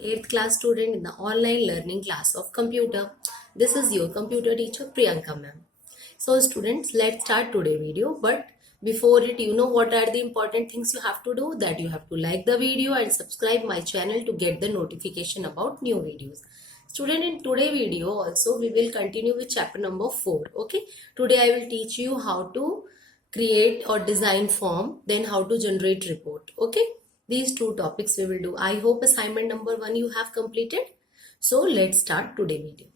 8th class student in the online learning class of computer. This is your computer teacher Priyanka ma'am. So students, let's start today video. But before it, you know what are the important things you have to do? That you have to like the video and subscribe my channel to get the notification about new videos. Student, in today video also we will continue with chapter number 4. Okay, today I will teach you how to create or design form, then how to generate report. Okay, these two topics we will do. I hope assignment number 1 you have completed. So let's start today video.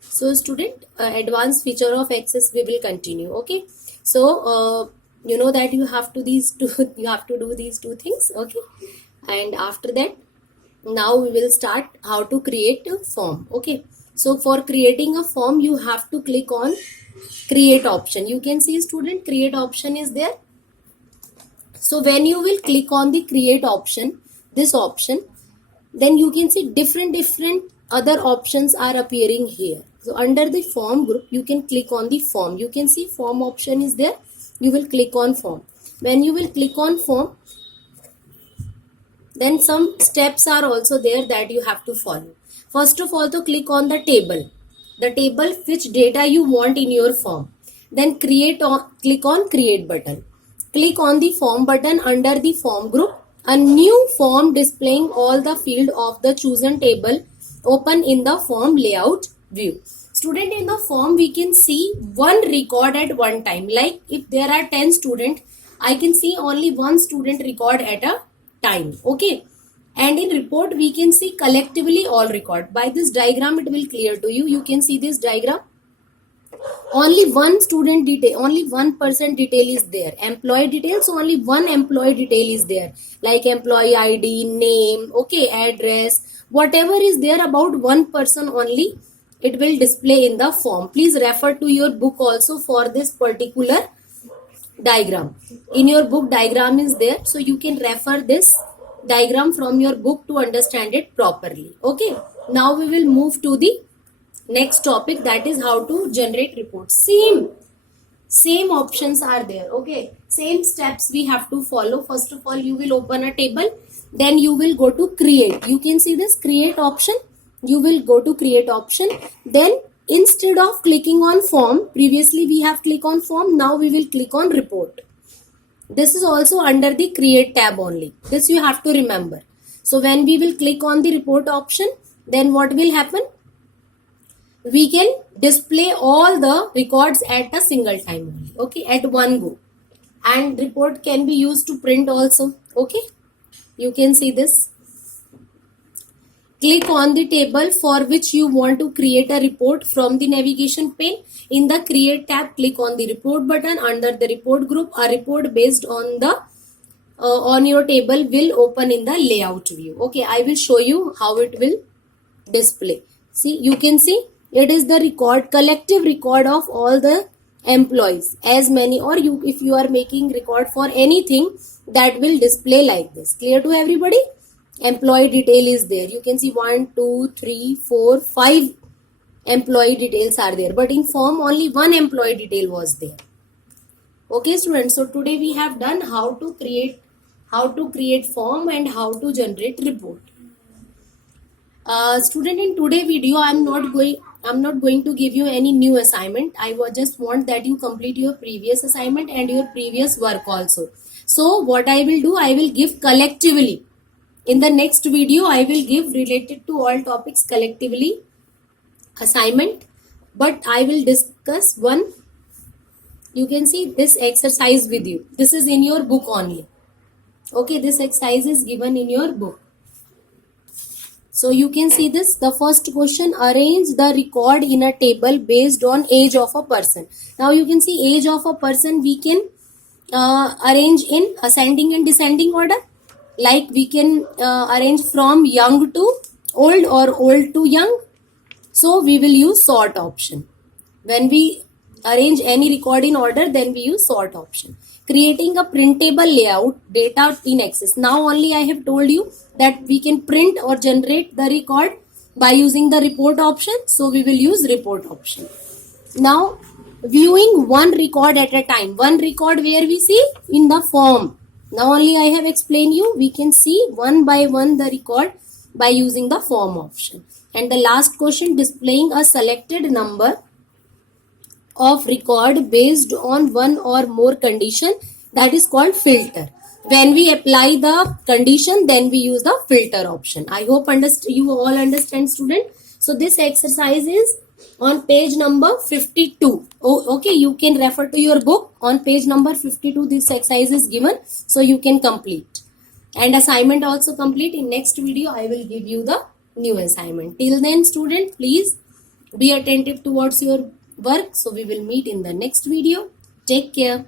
So student, advanced feature of access we will continue. Okay, so you know that you have to do these two things. Okay, and after that, now we will start how to create a form. Okay, so for creating a form you have to click on create option. You can see student, create option is there. So when you will click on the create option, this option, then you can see different other options are appearing here. So under the form group, you can click on the form. You can see form option is there. You will click on form. When you will click on form, then some steps are also there that you have to follow. First of all, to click on the table which data you want in your form. Then click on create button. Click on the form button under the form group. A new form displaying all the field of the chosen table open in the form layout view. Student, in the form we can see one record at one time. Like if there are 10 students, I can see only one student record at a time. Okay, and in report we can see collectively all record. By this diagram it will clear to you. You can see this diagram. Only one student detail, only one person detail is there. Employee details, so only one employee detail is there, like employee ID, name, okay, address, whatever is there about one person only, it will display in the form. Please refer to your book also for this particular diagram. In your book diagram is there, so you can refer this diagram from your book to understand it properly. Okay, now we will move to the next topic, that is how to generate reports. Same options are there. Okay, same steps we have to follow. First of all, you will open a table, then you will go to create. You can see this create option. You will go to create option. Then instead of clicking on form, previously we have clicked on form, now we will click on report. This is also under the create tab only. This you have to remember. So when we will click on the report option, then what will happen? We can display all the records at a single time only. Okay, at one go. And report can be used to print also. Okay, you can see this. Click on the table for which you want to create a report from the navigation pane. In the create tab, click on the report button. Under the report group, a report based on the on your table will open in the layout view. Okay, I will show you how it will display. See, you can see it is the record, collective record of all the employees, as many, or you, if you are making record for anything, that will display like this. Clear to everybody? Employee detail is there. You can see 1, 2, 3, 4, 5 employee details are there, but in form only one employee detail was there. Okay students, so today we have done how to create form and how to generate report. Student, in today video I'm not going to give you any new assignment. I just want that you complete your previous assignment and your previous work also. So what I will do, I will give collectively. In the next video, I will give related to all topics collectively assignment, but I will discuss one. You can see this exercise with you. This is in your book only. Okay, this exercise is given in your book. So you can see this. The first question, arrange the record in a table based on age of a person. Now you can see age of a person we can arrange in ascending and descending order. Like we can arrange from young to old or old to young. So we will use sort option. When we arrange any record in order, then we use sort option. Creating a printable layout, data in Access. Now only I have told you that we can print or generate the record by using the report option. So we will use report option. Now viewing one record at a time. One record where we see in the form. Now only I have explained you. We can see one by one the record by using the form option. And the last question, displaying a selected number of record based on one or more condition, that is called filter. When we apply the condition, then we use the filter option. I hope you all understand, student. So this exercise is on page number 52. Oh, okay, you can refer to your book on page number 52. This exercise is given, so you can complete. And assignment also complete. In next video, I will give you the new assignment. Till then, student, please be attentive towards your work. So we will meet in the next video. Take care.